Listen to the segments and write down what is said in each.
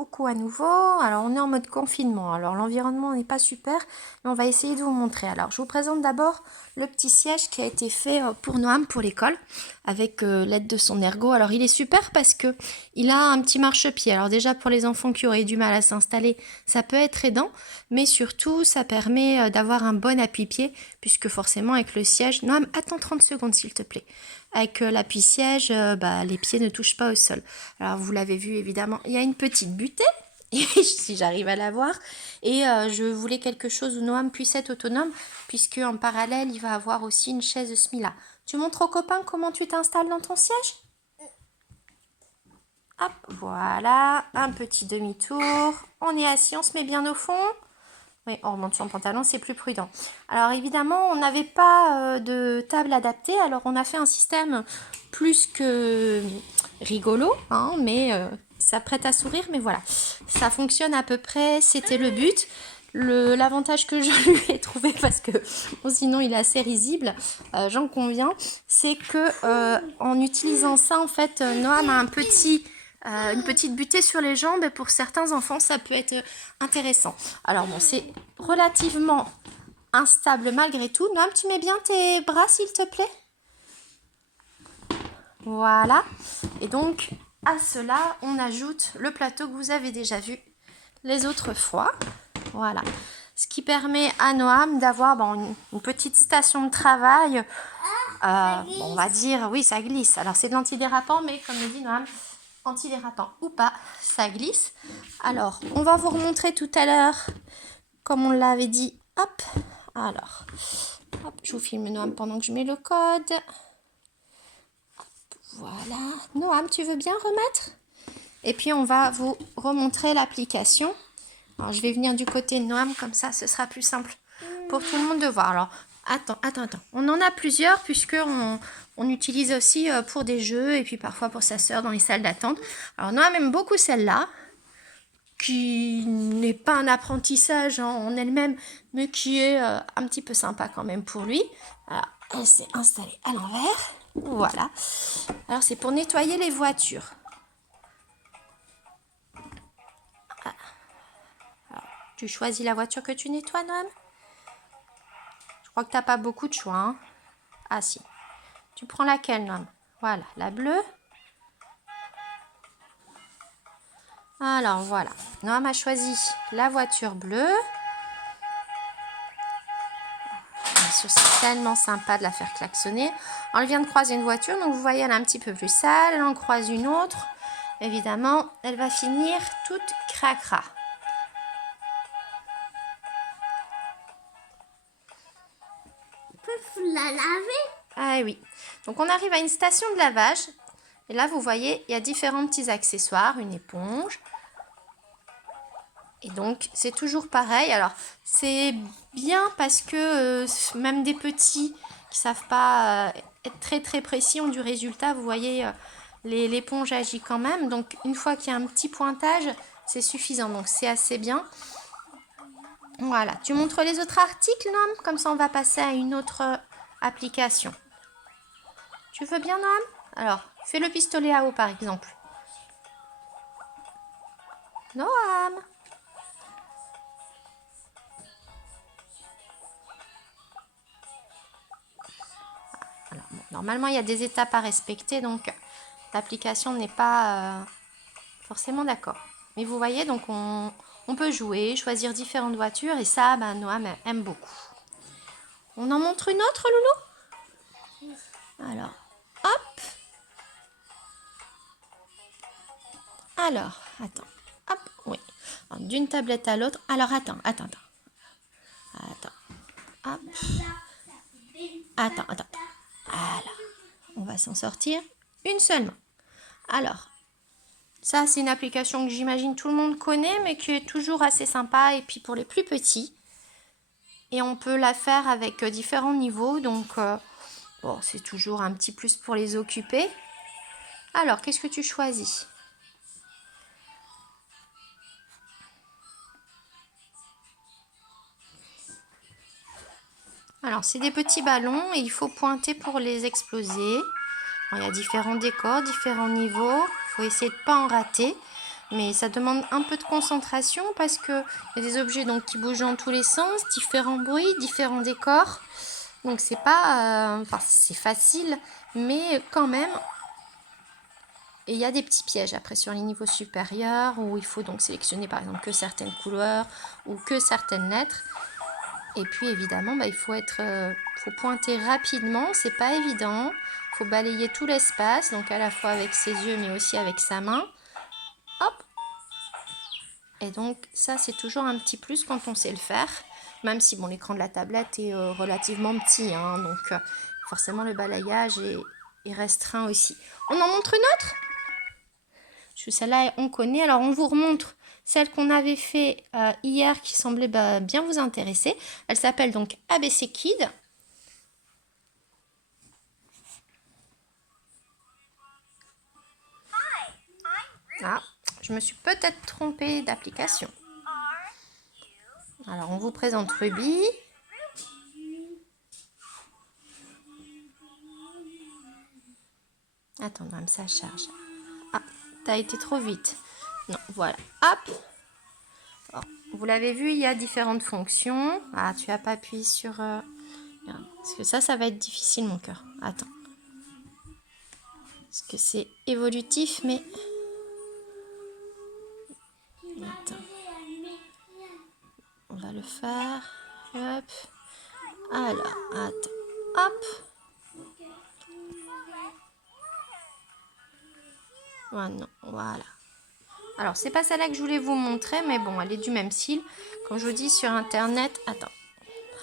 coucou à nouveau. Alors on est en mode confinement, alors l'environnement n'est pas super, mais on va essayer de vous montrer. Alors je vous présente d'abord le petit siège qui a été fait pour Noam pour l'école, avec l'aide de son ergo. Alors il est super parce que il a un petit marchepied. Alors déjà pour les enfants qui auraient du mal à s'installer, ça peut être aidant, mais surtout ça permet d'avoir un bon appui-pied, puisque forcément avec le siège... Noam, attends 30 secondes s'il te plaît. Avec l'appui-siège, les pieds ne touchent pas au sol. Alors vous l'avez vu évidemment, il y a une petite butée, si j'arrive à la voir. Et je voulais quelque chose où Noam puisse être autonome, puisque en parallèle, il va avoir aussi une chaise Smila. Tu montres aux copains comment tu t'installes dans ton siège? Hop, voilà, un petit demi-tour. On est assis, on se met bien au fond. Oui, on remonte son pantalon, c'est plus prudent. Alors évidemment, on n'avait pas de table adaptée, alors on a fait un système plus que rigolo, hein, mais ça prête à sourire, mais voilà. Ça fonctionne à peu près, c'était le but. L'avantage que je lui ai trouvé, parce que bon, sinon il est assez risible, j'en conviens, c'est que en utilisant ça, en fait, Noam a une petite butée sur les jambes, et pour certains enfants, ça peut être intéressant. Alors bon, c'est relativement instable malgré tout. Noam, tu mets bien tes bras, s'il te plaît? Voilà. Et donc, à cela, on ajoute le plateau que vous avez déjà vu les autres fois. Voilà. Ce qui permet à Noam d'avoir une petite station de travail. On va dire, oui, ça glisse. Alors, c'est de l'antidérapant, mais comme le dit Noam, antidérapant ou pas, ça glisse. Alors, on va vous remontrer tout à l'heure, comme on l'avait dit. Hop. Alors, hop, je vous filme Noam pendant que je mets le code. Voilà. Noam, tu veux bien remettre? Et puis, on va vous remontrer l'application. Alors, je vais venir du côté de Noam, comme ça, ce sera plus simple pour tout le monde de voir. Alors, attends. On en a plusieurs, puisqu'on utilise aussi pour des jeux, et puis parfois pour sa sœur dans les salles d'attente. Alors, Noam aime beaucoup celle-là, qui n'est pas un apprentissage en elle-même, mais qui est un petit peu sympa quand même pour lui. Alors, elle s'est installée à l'envers. Voilà. Alors, c'est pour nettoyer les voitures. Alors, tu choisis la voiture que tu nettoies, Noam? Je crois que tu n'as pas beaucoup de choix. Hein? Ah si. Tu prends laquelle, Noam? Voilà, la bleue. Alors, voilà. Noam a choisi la voiture bleue. Bien sûr, c'est tellement sympa de la faire klaxonner. On vient de croiser une voiture, donc vous voyez, elle est un petit peu plus sale. Elle en croise une autre. Évidemment, elle va finir toute cracra. La laver? Ah oui. Donc, on arrive à une station de lavage. Et là, vous voyez, il y a différents petits accessoires. Une éponge. Et donc, c'est toujours pareil. Alors, c'est bien parce que même des petits qui ne savent pas être très très précis ont du résultat. Vous voyez, l'éponge agit quand même. Donc, une fois qu'il y a un petit pointage, c'est suffisant. Donc, c'est assez bien. Voilà. Tu montres les autres articles, Noam? Comme ça, on va passer à une autre application. Tu veux bien, Noam? Alors, fais le pistolet à eau, par exemple. Noam! Alors, bon, normalement, il y a des étapes à respecter, donc l'application n'est pas forcément d'accord. Mais vous voyez, donc on peut jouer, choisir différentes voitures, et ça, Noam aime beaucoup. On en montre une autre, Loulou? Alors, hop. Alors, attends. Hop, oui. D'une tablette à l'autre. Alors, attends. Hop. Attends. Voilà. On va s'en sortir une seule main. Alors, ça, c'est une application que j'imagine tout le monde connaît, mais qui est toujours assez sympa, et puis pour les plus petits. Et on peut la faire avec différents niveaux, donc bon, c'est toujours un petit plus pour les occuper. Alors, qu'est-ce que tu choisis? Alors, c'est des petits ballons et il faut pointer pour les exploser. Alors, il y a différents décors, différents niveaux. Il faut essayer de ne pas en rater. Mais ça demande un peu de concentration parce qu'il y a des objets donc, qui bougent dans tous les sens, différents bruits, différents décors. Donc c'est pas... enfin, c'est facile, mais quand même... Et il y a des petits pièges après sur les niveaux supérieurs où il faut donc sélectionner par exemple que certaines couleurs ou que certaines lettres. Et puis évidemment, il faut faut pointer rapidement, c'est pas évident. Il faut balayer tout l'espace, donc à la fois avec ses yeux mais aussi avec sa main. Hop. Et donc ça c'est toujours un petit plus quand on sait le faire, même si bon l'écran de la tablette est relativement petit, hein, donc forcément le balayage est restreint aussi. On en montre une autre? Celle-là on connaît, alors on vous remontre celle qu'on avait fait hier qui semblait bien vous intéresser. Elle s'appelle donc ABC Kid. Ah, je me suis peut-être trompée d'application. Alors on vous présente Ruby. Attends, même ça charge. Ah, t'as été trop vite. Non, voilà. Hop. Alors, vous l'avez vu, il y a différentes fonctions. Ah, tu n'as pas appuyé sur... Parce que ça va être difficile, mon cœur. Attends. Parce que c'est évolutif, mais... Attends. On va le faire. Hop. Alors, attends. Hop. Ah non, voilà. Alors, c'est pas celle-là que je voulais vous montrer, mais bon, elle est du même style. Comme je vous dis, sur Internet... Attends.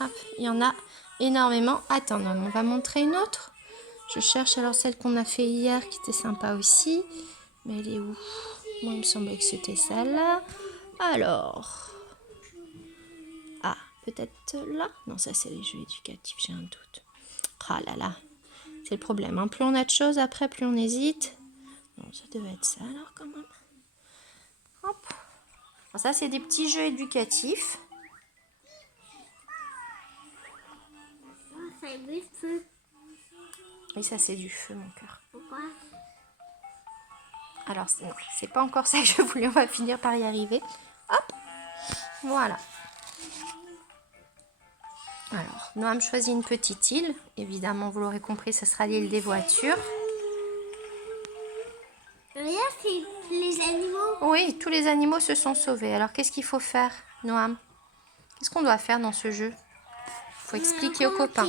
Hop, il y en a énormément. Attends, non, on va montrer une autre. Je cherche alors celle qu'on a fait hier qui était sympa aussi. Mais elle est où? Moi, il me semblait que c'était celle-là. Alors. Ah, peut-être là? Non, ça, c'est les jeux éducatifs, j'ai un doute. Ah là là. C'est le problème, hein. Plus on a de choses, après, plus on hésite. Non, ça devait être ça alors quand même. Hop. Alors, ça, c'est des petits jeux éducatifs. Ça du feu. Oui, ça, c'est du feu, mon cœur. Pourquoi? Alors, c'est pas encore ça que je voulais. On va finir par y arriver. Hop. Voilà. Alors, Noam choisit une petite île. Évidemment, vous l'aurez compris, ce sera l'île des voitures. Regarde, c'est les animaux. Oui, tous les animaux se sont sauvés. Alors, qu'est-ce qu'il faut faire, Noam? Qu'est-ce qu'on doit faire dans ce jeu? Il faut expliquer aux copains.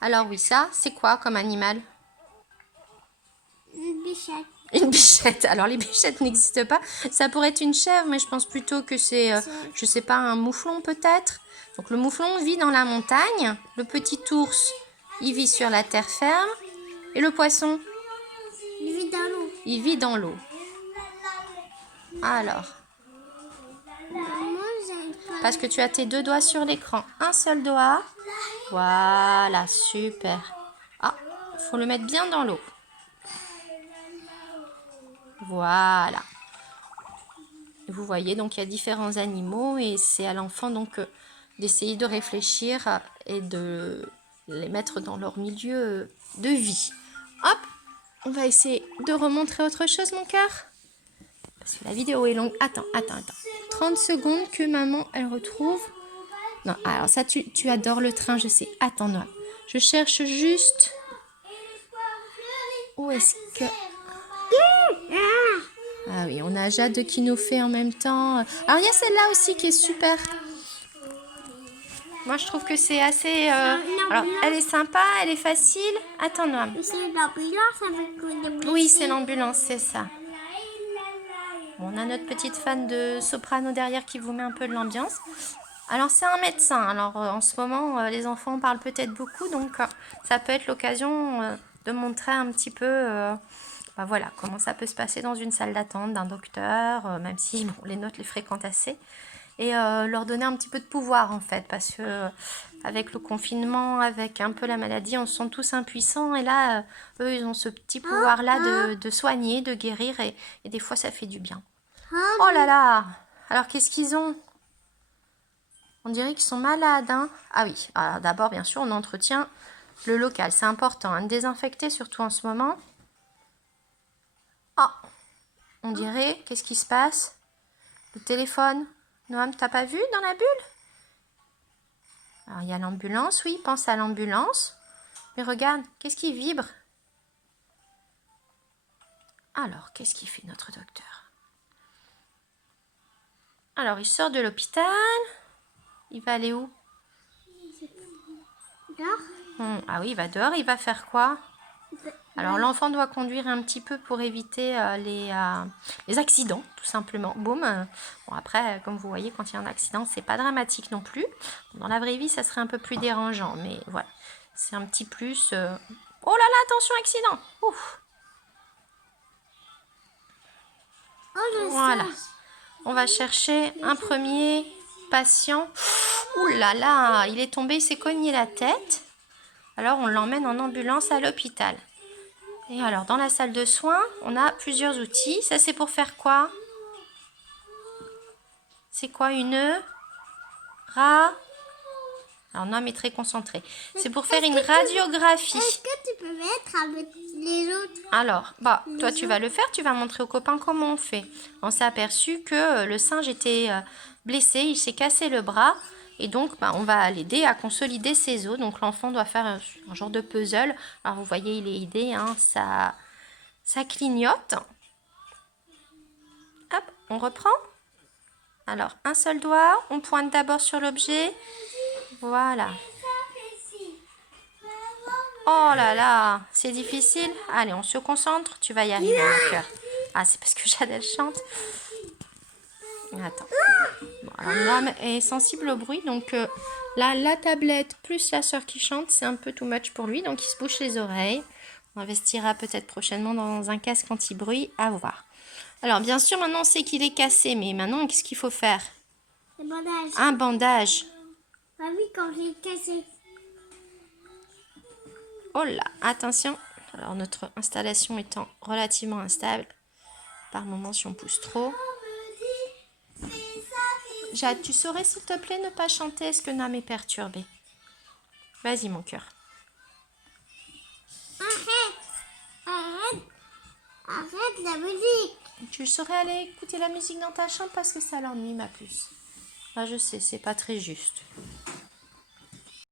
Alors oui, ça, c'est quoi comme animal? Une bichette. Une bichette. Alors, les bichettes n'existent pas. Ça pourrait être une chèvre, mais je pense plutôt que c'est, je sais pas, un mouflon peut-être. Donc, le mouflon vit dans la montagne. Le petit ours, il vit sur la terre ferme. Et le poisson? Il vit dans l'eau. Il vit dans l'eau. Alors, Moi, j'aime pas. parce que tu as tes deux doigts sur l'écran. Un seul doigt. Voilà, super. Ah, faut le mettre bien dans l'eau. Voilà. Vous voyez, donc il y a différents animaux et c'est à l'enfant donc d'essayer de réfléchir et de les mettre dans leur milieu de vie. Hop, on va essayer de remontrer autre chose, mon cœur. Parce que la vidéo est longue. Attends. 30 secondes que maman, elle retrouve. Non, alors ça, tu adores le train, je sais. Attends, Noah. Je cherche juste... Où est-ce que... Ah oui, on a Jade qui nous fait en même temps. Alors, il y a celle-là aussi qui est super. Moi, je trouve que c'est assez... Alors, elle est sympa, elle est facile. Attends, Noam. C'est l'ambulance avec les blessés. Oui, c'est l'ambulance, c'est ça. Bon, on a notre petite fan de soprano derrière qui vous met un peu de l'ambiance. Alors, c'est un médecin. Alors, en ce moment, les enfants parlent peut-être beaucoup. Donc, ça peut être l'occasion de montrer un petit peu... voilà, comment ça peut se passer dans une salle d'attente d'un docteur, même si bon, les notes les fréquentent assez, et leur donner un petit peu de pouvoir en fait, parce que avec le confinement, avec un peu la maladie, on se sent tous impuissants, et là, eux, ils ont ce petit pouvoir-là de soigner, de guérir, et des fois, ça fait du bien. Oh là là! Alors, qu'est-ce qu'ils ont? On dirait qu'ils sont malades, hein? Ah oui, alors d'abord, bien sûr, on entretient le local, c'est important, hein, de désinfecter, surtout en ce moment. Oh, On dirait, qu'est-ce qui se passe? Le téléphone. Noam, t'as pas vu dans la bulle? Alors, il y a l'ambulance, oui, pense à l'ambulance. Mais regarde, qu'est-ce qui vibre? Alors, qu'est-ce qu'il fait notre docteur? Alors, il sort de l'hôpital. Il va aller où? Dehors. Ah oui, il va dehors. Il va faire quoi? Alors, l'enfant doit conduire un petit peu pour éviter les accidents, tout simplement. Boum. Bon, après, comme vous voyez, quand il y a un accident, c'est pas dramatique non plus. Dans la vraie vie, ça serait un peu plus dérangeant, mais voilà. C'est un petit plus. Oh là là, attention, accident! Ouf! Oh, le Voilà. singe. On va chercher un premier patient. Ouh là là, il est tombé, il s'est cogné la tête. Alors, on l'emmène en ambulance à l'hôpital. Et alors, dans la salle de soins, on a plusieurs outils. Ça, c'est pour faire quoi? C'est quoi une Alors, Noam est très concentré. C'est pour faire une radiographie. Est-ce que tu peux mettre avec les autres? Alors, toi, tu vas le faire. Tu vas montrer aux copains comment on fait. On s'est aperçu que le singe était blessé. Il s'est cassé le bras. Et donc, on va l'aider à consolider ses os. Donc, l'enfant doit faire un genre de puzzle. Alors, vous voyez, il est aidé. Hein, ça clignote. Hop, on reprend. Alors, un seul doigt. On pointe d'abord sur l'objet. Voilà. Oh là là, c'est difficile. Allez, on se concentre. Tu vas y arriver, mon cœur. Ah, c'est parce que Jade, elle chante. Attends. Bon, alors, Noam est sensible au bruit. Donc, là, la tablette plus la sœur qui chante, c'est un peu too much pour lui. Donc, il se bouche les oreilles. On investira peut-être prochainement dans un casque anti-bruit. À voir. Alors, bien sûr, maintenant, on sait qu'il est cassé. Mais maintenant, qu'est-ce qu'il faut faire? Le bandage. Un bandage. Ah oui, quand j'ai cassé. Oh là, attention. Alors, notre installation étant relativement instable, par moments, si on pousse trop. Jade, tu saurais, s'il te plaît, ne pas chanter? Est-ce que Nam est perturbé? Vas-y, mon cœur. Arrête. Arrête la musique. Tu saurais aller écouter la musique dans ta chambre parce que ça l'ennuie, ma puce. Ah, je sais, c'est pas très juste.